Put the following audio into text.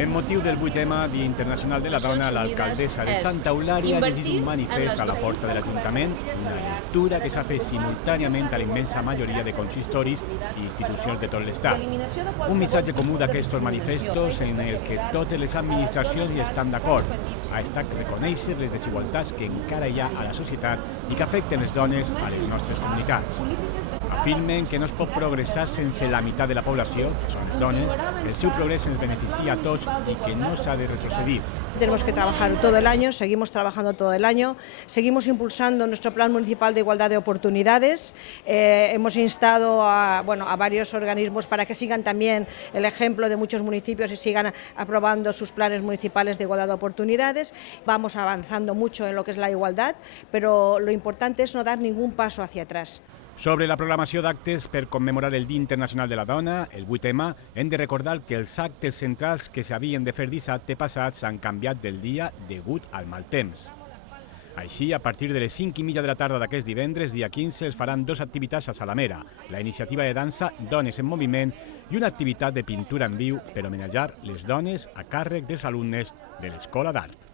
En motiu del 8M, Dia Internacional de la Dona, l'alcaldessa de Santa Eulària ha llegit un manifest a la porta de l'Ajuntament, una lectura que s'ha fet simultàniament a la immensa majoria de consistoris i institucions de tot l'Estat. Un missatge comú d'aquests manifestos en el que totes les administracions hi estan d'acord. Ha estat reconèixer les desigualtats que encara hi ha a la societat i que afecten les dones a les nostres comunitats. Afirmen que no es pot progressar sense la meitat de la població, que són les dones, que el seu progrés ens beneficia a tots y que no se ha de retrocedir. Tenemos que trabajar todo el año, seguimos trabajando todo el año, seguimos impulsando nuestro Plan Municipal de Igualdad de Oportunidades. Hemos instado a varios organismos para que sigan también el ejemplo de muchos municipios y sigan aprobando sus planes municipales de igualdad de oportunidades. Vamos avanzando mucho en lo que es la igualdad, pero lo importante es no dar ningún paso hacia atrás. Sobre la programació d'actes per commemorar el Dia Internacional de la Dona, el 8M, hem de recordar que els actes centrals que s'havien de fer dissabte passat s'han canviat del dia degut al mal temps. Així, a partir de les 5:30 de la tarda d'aquest divendres, dia 15, es faran dues activitats a Salamera, la iniciativa de dansa Dones en Moviment i una activitat de pintura en viu per homenatjar les dones a càrrec dels alumnes de l'Escola d'Art.